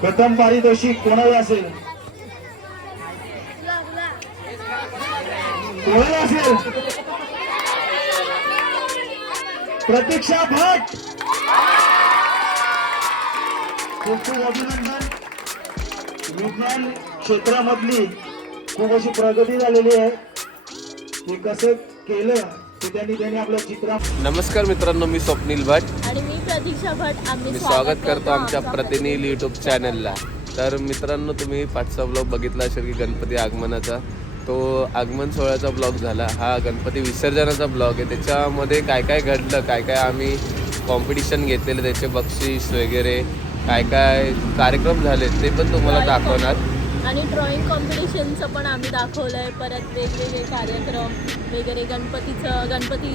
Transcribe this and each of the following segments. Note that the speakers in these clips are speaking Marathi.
प्रथम पारितोषिक कोणाला असेल? कोणाला असेल? प्रतीक्षा भट, खूप खूप अभिनंदन. विज्ञान क्षेत्रामधली खूप अशी प्रगती झालेली आहे. हे कसं केलं ते त्यांनी आपलं चित्र. नमस्कार मित्रांनो, मी स्वप्नील भट आणि मी प्रतीक्षा भट. मी स्वागत करतो आमच्या प्रतिनिधी यूट्यूब चॅनलला. तर मित्रांनो, तुम्ही पाचचा ब्लॉग बघितला असेल की गणपती आगमनाचा. तो आगमन सोहळ्याचा ब्लॉग झाला. हा गणपती विसर्जनाचा ब्लॉग आहे. त्याच्यामध्ये काय काय घडलं, काय काय आम्ही कॉम्पिटिशन घेतलेले, त्याचे बक्षीस वगैरे काय काय कार्यक्रम झाले ते पण तुम्हाला दाखवणार. आणि ड्रॉइंग कॉम्पिटिशनचं पण आम्ही दाखवलं आहे. परत वेगवेगळे कार्यक्रम वगैरे, गणपती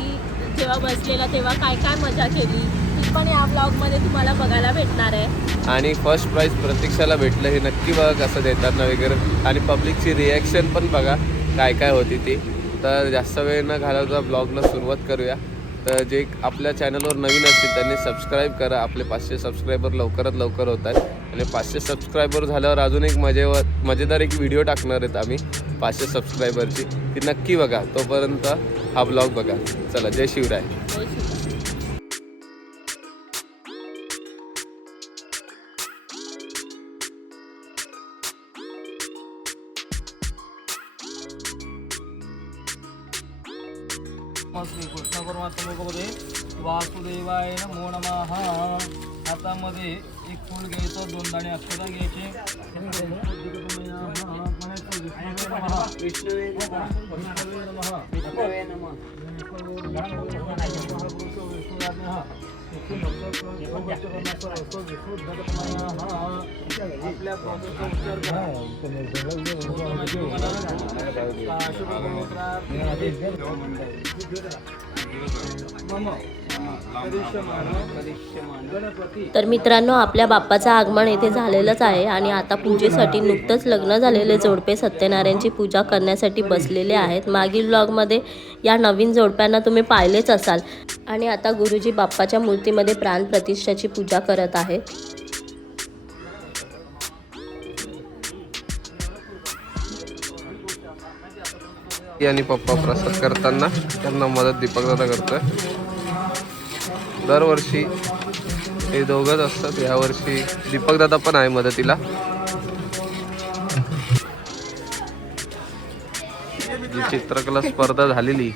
जेव्हा बसलेला तेव्हा काय काय मजा केली ती पण या ब्लॉगमध्ये तुम्हाला बघायला भेटणार आहे. आणि फर्स्ट प्राईज प्रतीक्षाला भेटलं हे नक्की बघा कसं देताना वगैरे. आणि पब्लिकची रिॲक्शन पण बघा काय काय होती ती. तर जास्त वेळ न घालवता ब्लॉगला सुरुवात करूया. तर जे आपल्या चॅनलवर नवीन असतील त्यांनी सबस्क्राईब करा. आपले 500 सबस्क्रायबर लवकरात लवकर होत आहेत. आणि 500 सबस्क्रायबर झाल्यावर अजून एक मजेदार एक व्हिडिओ टाकणार आहेत आम्ही 500 सबस्क्रायबरची. ती नक्की बघा. तोपर्यंत हा ब्लॉग बघा. चला, जय शिवराय. श्री कृष्ण परमात्म्यामध्ये वासुदेवाय नमो नमः. हातामध्ये एक फूल घ्यायचं, 2 दाणे अक्षता घ्यायचे. तर मित्रांनो, आपल्या बाप्पाचं आगमन येथे झालेलंच आहे. आणि आता पूजेसाठी नुकतंच लग्न झालेले जोडपे सत्यनारायणची पूजा करण्यासाठी बसलेले आहेत. मागील ब्लॉगमध्ये या नवीन जोडप्यांना तुम्ही पाहिलेच असाल. आणि आता गुरुजी बाप्पाच्या मूर्तीमध्ये प्राणप्रतिष्ठाची पूजा करत आहेत. आणि पप्पा प्रसाद करताना त्यांना मदत दीपकदादा करतोय. दरवर्षी हे दोघंच असतात. यावर्षी दीपकदादा पण आहे मदतीला. जी चित्रकला स्पर्धा झालेली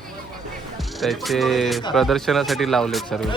त्याचे प्रदर्शनासाठी लावलेत सर्व.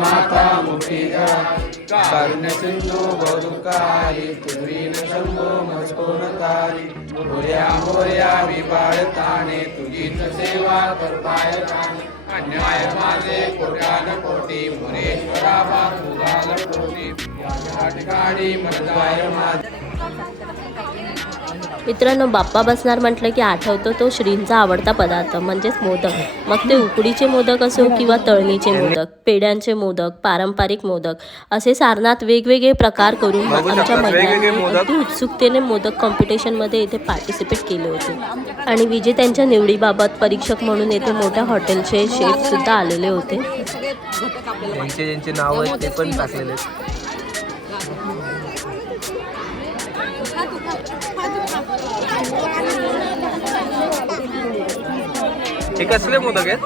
माता मुखीजा कारुण्य सिंधू बहुकारी तुरीन शंभो मस्कोनतारी मोर्या मोर्या विबाळताने तुझीच सेवा करताय ताने अन्याय माझे कोट्यान कोटी मुरेश्वरा बा तुझा कोटी या ठिकाणी मजाय माझे मित्रांनो, बाप्पा बसणार म्हटलं की आठवतो तो श्रींचा आवडता पदार्थ म्हणजेच मोदक. मग ते उकडीचे मोदक असो किंवा तळणीचे मोदक, पेड्यांचे मोदक, पारंपरिक मोदक असे सारनात वेगवेगळे प्रकार करून बघू आमच्या शकता, वेगवेगळे महिलांनी मोदक. अगदी उत्सुकतेने मोदक कॉम्पिटिशनमध्ये इथे पार्टिसिपेट केले होते. आणि विजेत्यांच्या निवडीबाबत परीक्षक म्हणून येथे मोठ्या हॉटेलचे शेफ सुद्धा आलेले होते. ज्यांचे नाव आहेत ते पण टाकलेले आहेत. हे कसले मोदक आहेत?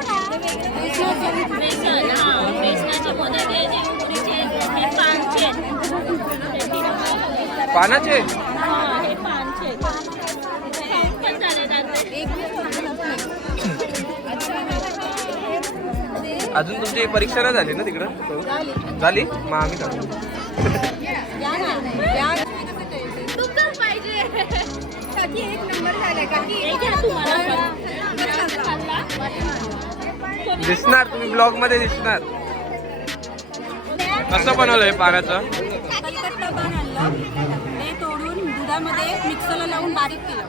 पानाचे? अजून तुमची परीक्षा नाही झाली ना तिकडं? झाली? मग आम्ही काढू. दिसणार, तुम्ही ब्लॉग मध्ये दिसणार. कसं बनवलंय पानाचं? कलकत्ता पान आणलं, ते तोडून दुधामध्ये मिक्सरला लावून बारीक केलं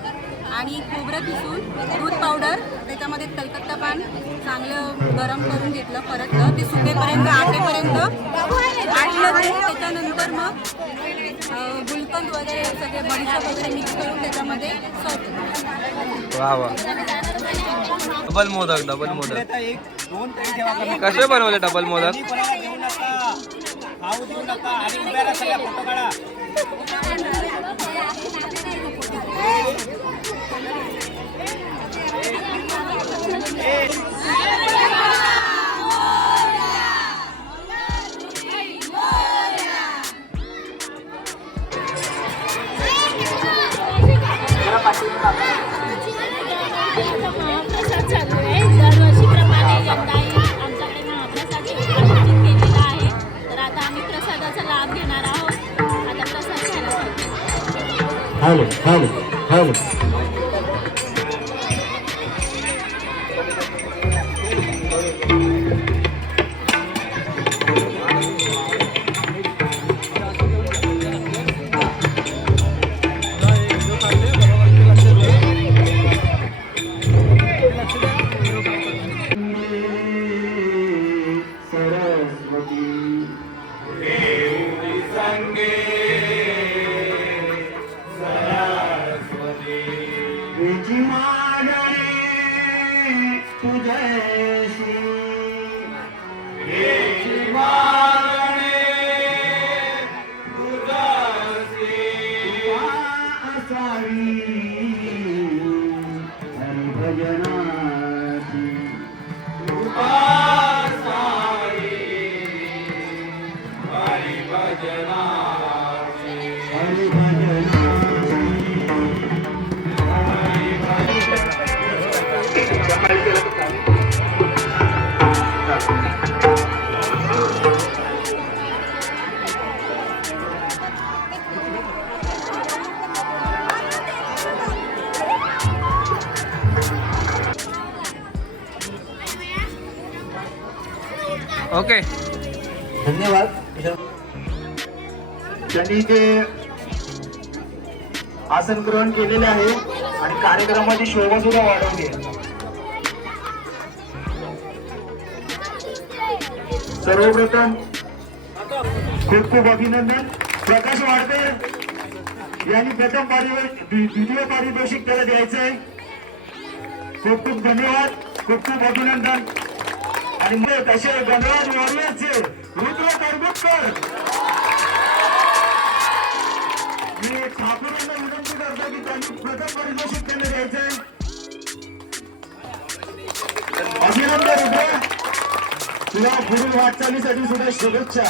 आणि खोबरं किसून दूध पावडर त्याच्यामध्ये कलकत्ता पान चांगलं गरम करून घेतलं, परतलं ते सुकेपर्यंत आटेपर्यंत आटलं ते. त्याच्यानंतर मग गुलकंद वगैरे सगळे बडीशेप वगैरे मिक्स करून त्याच्यामध्ये सर्व. वा वा, डबल मोदक. डबल मोदक कसे बनवले? डबल मोदक महाप्रसाद चालू आहे. दरवर्षीप्रमाणे यंदाही आमच्याकडे महाप्रसाद आयोजित केलेला आहे. तर आता आम्ही प्रसादाचा लाभ घेणार आहोत. आता प्रसाद घ्यायला ओके. धन्यवाद. त्यांनी जे आसन ग्रहण केलेले आहे आणि कार्यक्रमाची शोभा सुद्धा वाढवली आहे. सर्वप्रथम खूप खूप अभिनंदन. प्रकाश वाडकर यांनी प्रथम द्वितीय पारितोषिक त्याला द्यायचं आहे. खूप खूप धन्यवाद, खूप खूप अभिनंदन. आणि तसे गणराज वॉरियर्सचे रुद्र करगुटकर, मी ठाकूरांना विनंती करतो की त्यांनी प्रथम पारितोषिक त्यांना द्यायचंय. अभिनंदन रुद्र, तुला पुढील वाटचालीसाठी सुद्धा शुभेच्छा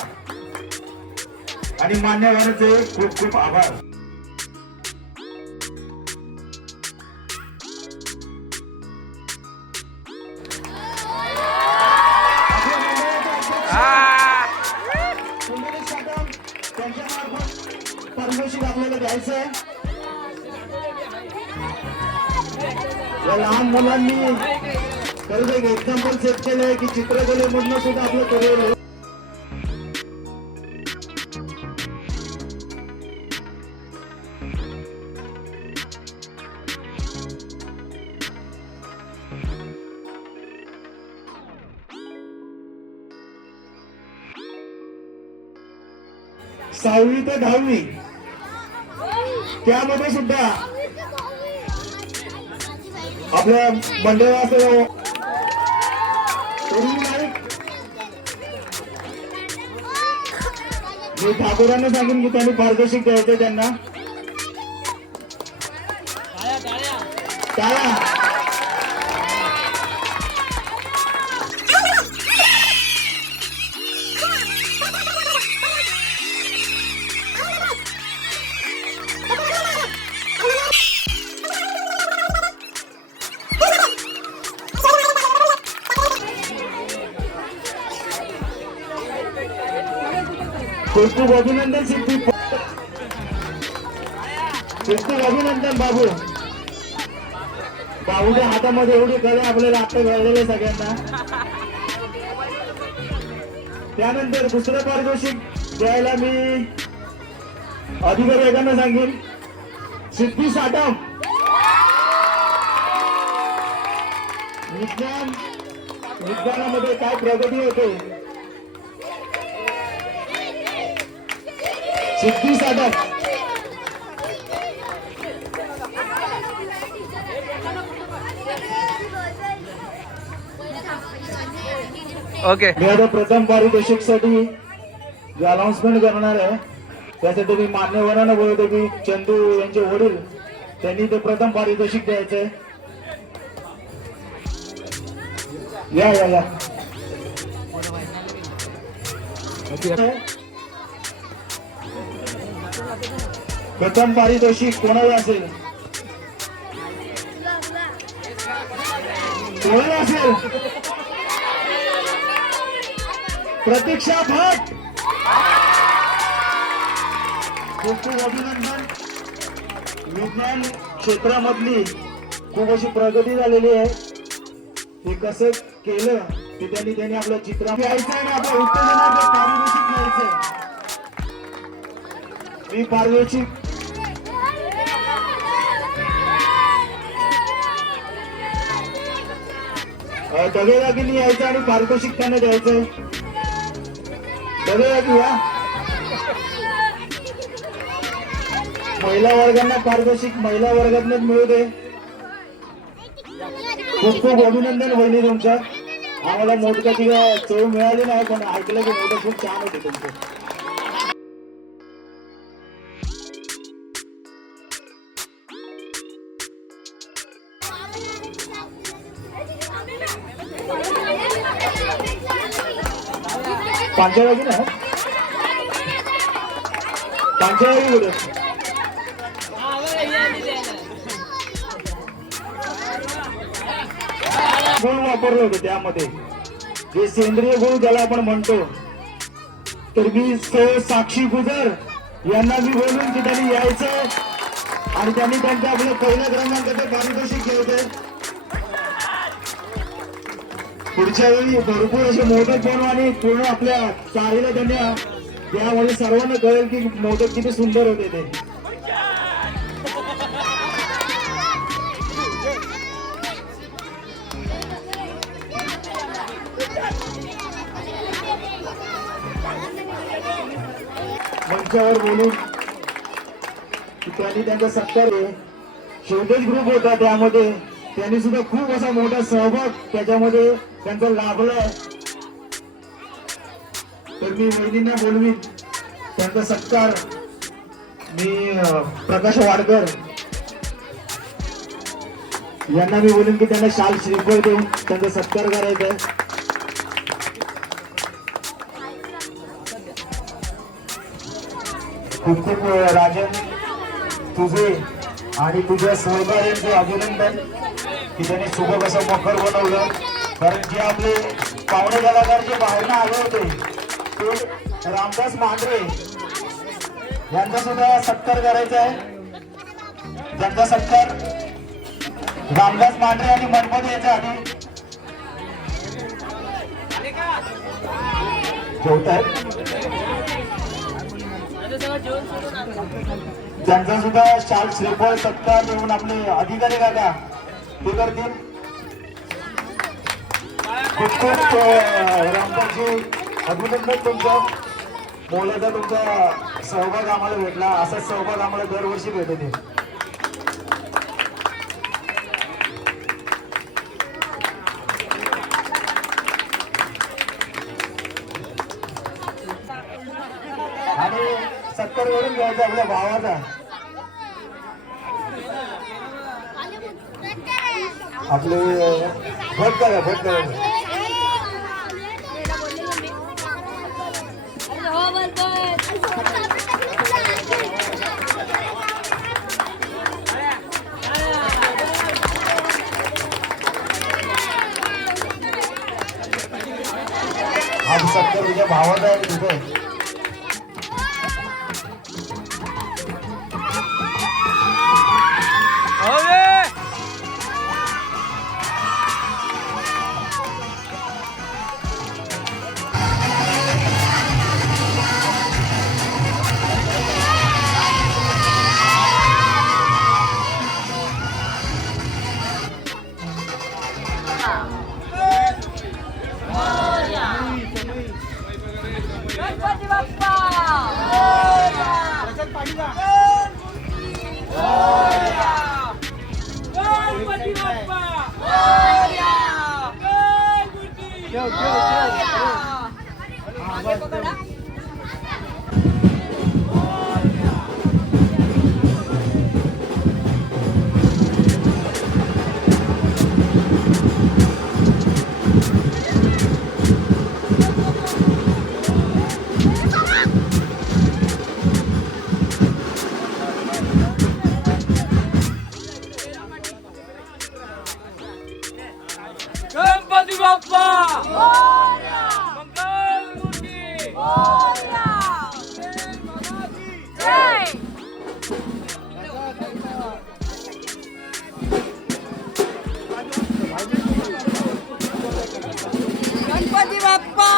आणि मान्यवरांचे खूप खूप आभार. पारितोषिक आपल्याला द्यायचंय. या लहान मुलांनी खरंच एक एक्झाम्पल सेट केलंय की चित्रकलेमधनं सुद्धा आपलं करिअर. 6वी ते 10वी त्यामध्ये सुद्धा आपल्या मंडळाचं मी ठाकूरांना सांगेन की त्यांनी पारितोषिक द्यायचं त्यांना. टाळ्या. खूप खूप अभिनंदन सिद्धी. खूप खूप अभिनंदन बाबू. बाबूच्या हातामध्ये एवढी कला आपल्याला आता घडलेले सगळ्यांना. त्यानंतर दुसरं पारितोषिक द्यायला मी अधिकाऱ्यांना सांगेन. सिद्धी साटम विज्ञानामध्ये काय प्रगती होते. सिद्धी साटम ओके. मी आता प्रथम पारितोषिक साठी जे अनाउन्समेंट करणार आहे त्यासाठी मी मान्यवरांना बोलतो की चंदू यांचे वडील त्यांनी ते प्रथम पारितोषिक द्यायचंय. या या या. प्रथम पारितोषिक कोणाला असेल. कोणाला असेल. प्रतीक्षा भट. खूप खूप अभिनंदन. विज्ञान क्षेत्रामधली खूप अशी प्रगती झालेली आहे. ते कसं केलं ते त्यांनी आपलं चित्र घ्यायचं आणि आपल्या उत्तेजनाचं पारितोषिक घ्यायचं. मी पारितोषिक दगेदागिनी यायचं आणि पारितोषिक त्यांना द्यायचंय. दगेदागी या. महिला वर्गांना पारितोषिक महिला वर्गातूनच मिळू दे. खूप खूप अभिनंदन वहिनी तुमचं. आम्हाला मोदकाची चव मिळाली नाही पण ऐकलं की मोदक खूप छान होते तुमचे. पांचवागी ना पांचवागी कुठे गुळ वापरले होते त्यामध्ये जे सेंद्रिय गुळ ज्याला आपण म्हणतो. तर मी साक्षी गुजर यांना मी बोलून की त्यांनी यायचं आणि त्यांनी त्यांच्या आपल्या पहिल्या क्रमांकाचे पारितोषिक घ्यायचे. पुढच्या वेळी भरपूर असे मोदक बनवू आणि पूर्ण आपल्या चाळीला त्यांनी त्यामध्ये सर्वांना कळेल की मोदक किती सुंदर होते ते. मंचावर बोलून त्यांनी त्यांचा सत्कार शिवतेज ग्रुप होता त्यामध्ये त्यांनी सुद्धा खूप असा मोठा सहभाग त्याच्यामध्ये त्यांचा लाभलाय. तर मी वहिनींना बोलवीन त्यांचा सत्कार. मी प्रकाश वाडकर यांना मी बोलून की त्यांना शाल श्रीफळ देऊन त्यांचा सत्कार करायचा आहे. खूप खूप राजन तुझे आणि तुझ्या सहकार्यांचे अभिनंदन की त्यांनी सुबक असं मकर बनवलं. कारण जे आपले पाहुणे कलाकार जे बाहेरनं आले होते ते रामदास मांढरे यांचा सुद्धा सत्कार करायचा आहे. ज्यांचा सत्कार रामदास मांढरे आणि मनपत यायच्या आधी त्यांचा सुद्धा शाल श्रीफळ सत्कार देऊन आपले अधिकारी काका ते करतील. खूप खूप रामदासजी अभिनंदन तुमचं. मोलाचा तुमचा सहभाग आम्हाला भेटला. असाच सहभाग आम्हाला दरवर्षी भेटत आहे. आणि 70 वरून घ्यायचा आपल्या भावाचा. आपले भट करा. आज 70 तुझ्या भावाचा आहे तिथे. गणपती बाप्पा मंगल मूर्ती गणपती बाप्पा.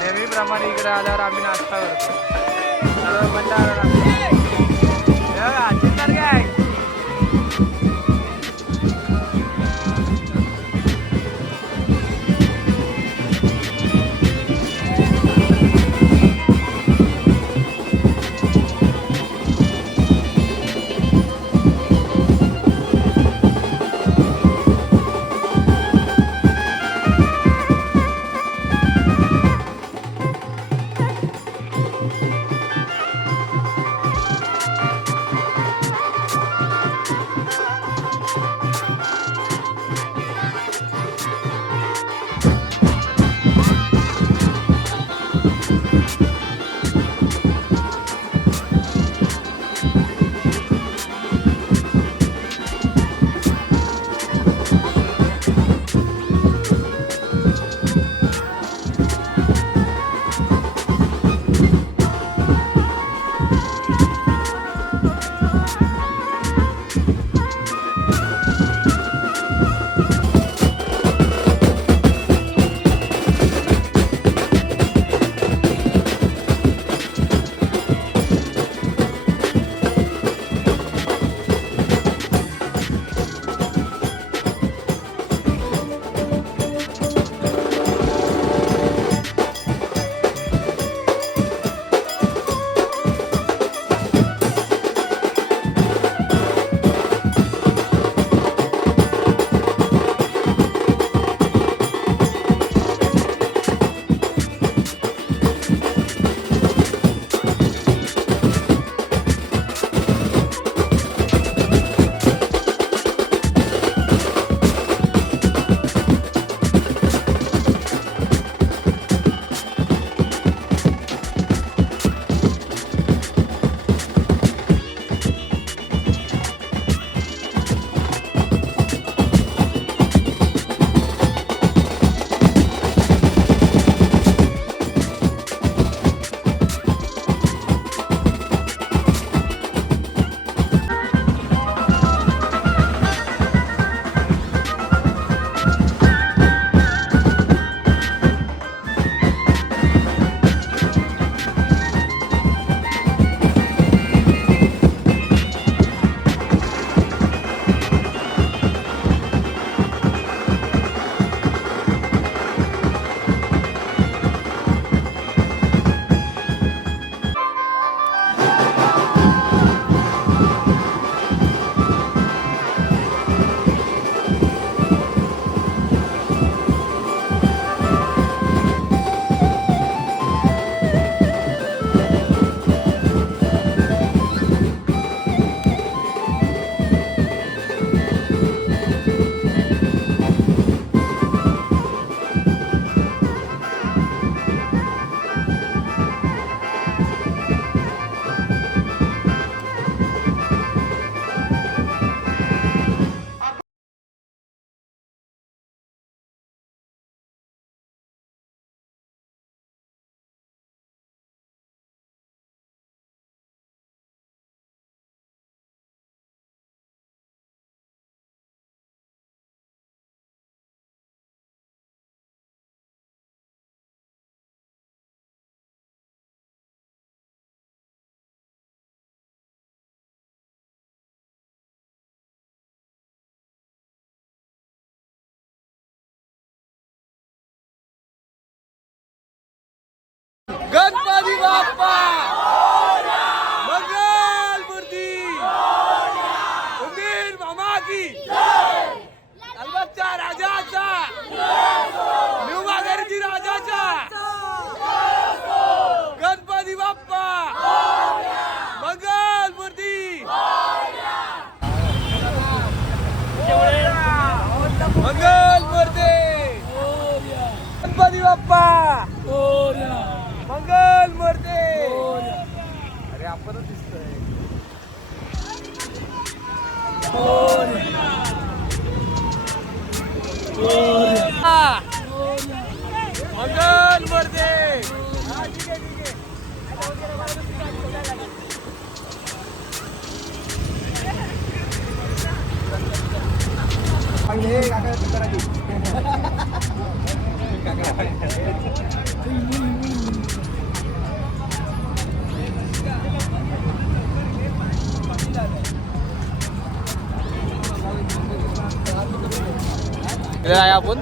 नेहमीप्रमाणे इकडे आल्यावर आम्ही नाश्ता करतो. काय गणपती बाप्पा मंगल मूर्ती. अरे आपणच दिसतोय. मंगल मूर्ती. इकडे आहे आपण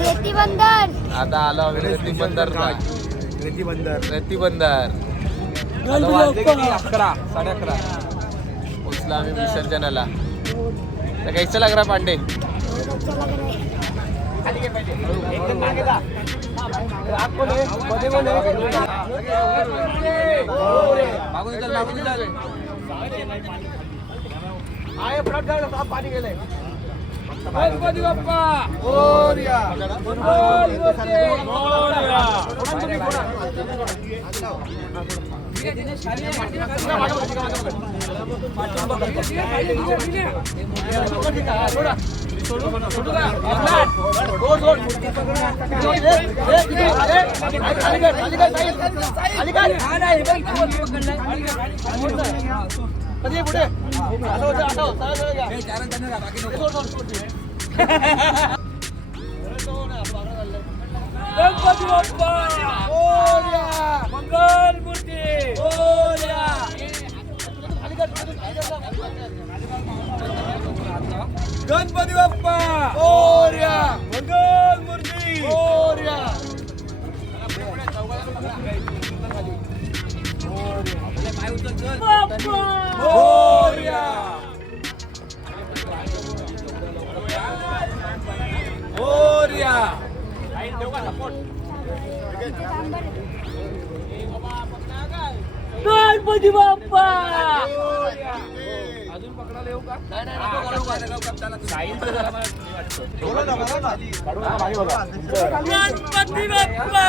रेती बंदर. आता आलो आम्ही रेती बंदर. रेती बंदर. रेती बंदर 11, 11:30. पोचला आम्ही विसर्जनाला. तर कैसा लग रहा पांडे? गणपती बाप्पा मोरया. मंगल मूर्ती मोरया. गणपती बाप्पा मोरया. मंगल मूर्ती मोरया. गणपती बाप्पा मोरया. मंगल मूर्ती मोरया. मोरया. मोरया. गणपती बाप्पा. अजून पकडायला येऊ का? गणपती बाप्पा.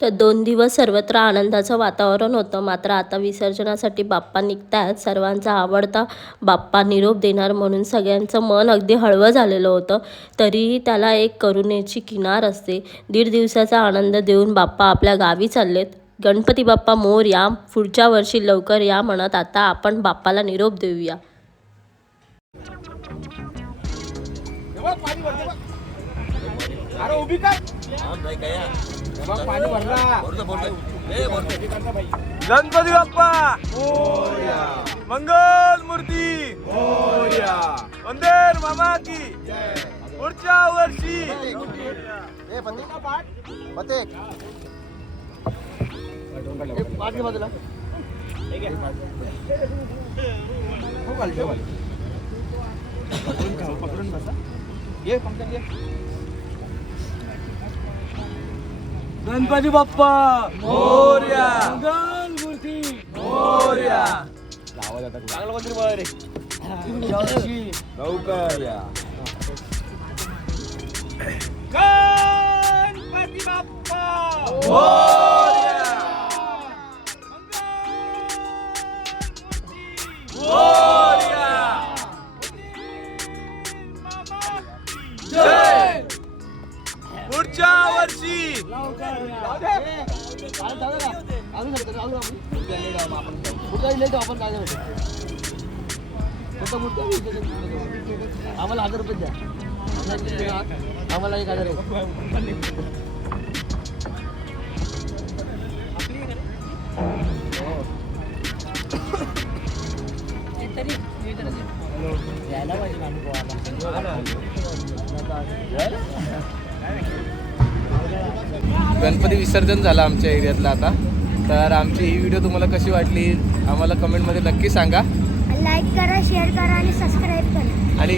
तर 2 दिवस सर्वत्र आनंदाचं वातावरण होतं. मात्र आता विसर्जनासाठी बाप्पा निघतायत. सर्वांचा आवडता बाप्पा निरोप देणार म्हणून सगळ्यांचं मन अगदी हळवं झालेलं होतं. तरीही त्याला एक करुणेची किनार असते. 1.5 दिवसाचा आनंद देऊन बाप्पा आपल्या गावी चाललेत. गणपती बाप्पा मोरया. पुढच्या वर्षी लवकर या म्हणत आता आपण बाप्पाला निरोप देऊया. गणपती बाप्पा मंगल मूर्ती वंदे मामा की. पुढच्या वर्षी गणपती बाप्पा मोरया. मंगल मूर्ती मोरया. चांगलं कोणतरी बोला रे. लवकर या. गणपती बाप्पा मोरया. मोरया. जय. पुढच्या वर्षी आम्हाला 1000 रुपये द्या. आम्हाला 1000. गणपती विसर्जन झालं आमच्या एरियातलं आता. तर आमची ही व्हिडिओ तुम्हाला कशी वाटली आम्हाला कमेंटमध्ये नक्की सांगा. लाईक करा, शेअर करा आणि सबस्क्राईब करा. आणि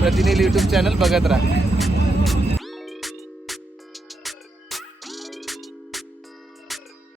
प्रतिनिधी यूट्यूब चॅनल बघत राहा.